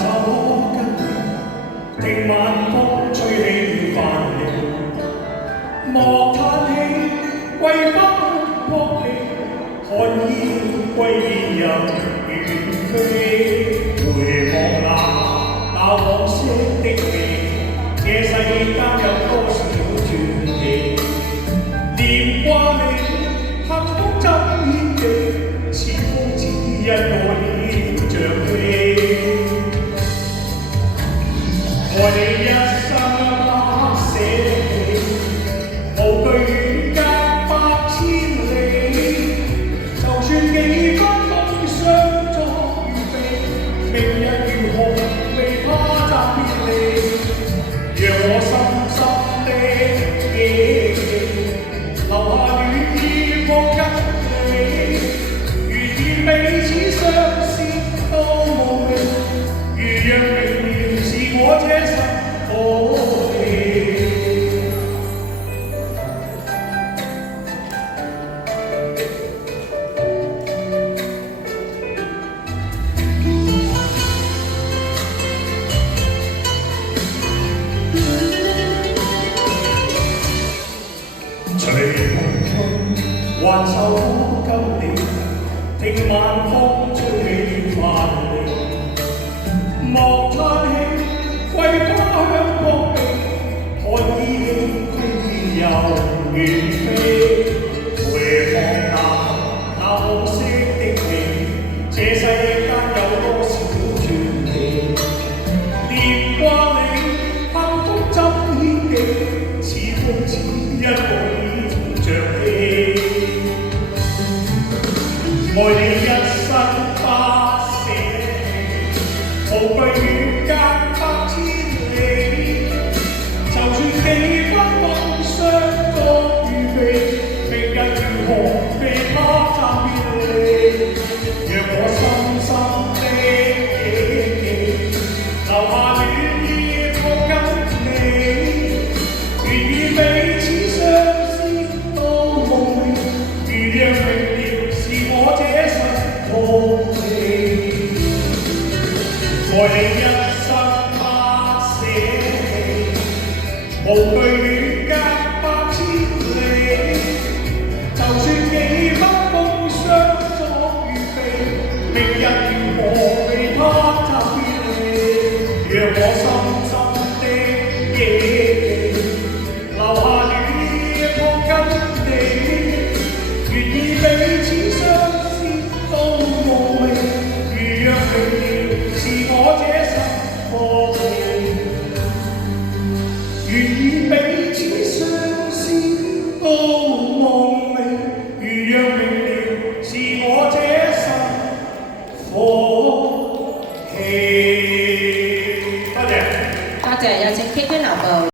手跟你，聽晚風吹起了帆旗，莫嘆氣，歸返國旗，看煙歸煙又遠飛。回望那往昔的你，這世間有多少傳奇？念掛你，幸福怎演繹？似風似一個顯像戲。愛你一生不捨棄，無懼遠隔百千里。就算幾分風霜作預備，明日如何未怕暫別離。讓我深深的記記，留下暖意放給你。願意彼此相思到無味，如若明年是我這生可記。隨夢中挽手跟你，聽晚風吹起帆旗，莫嘆氣，歸家鄉國地，看依稀飛又遠飛。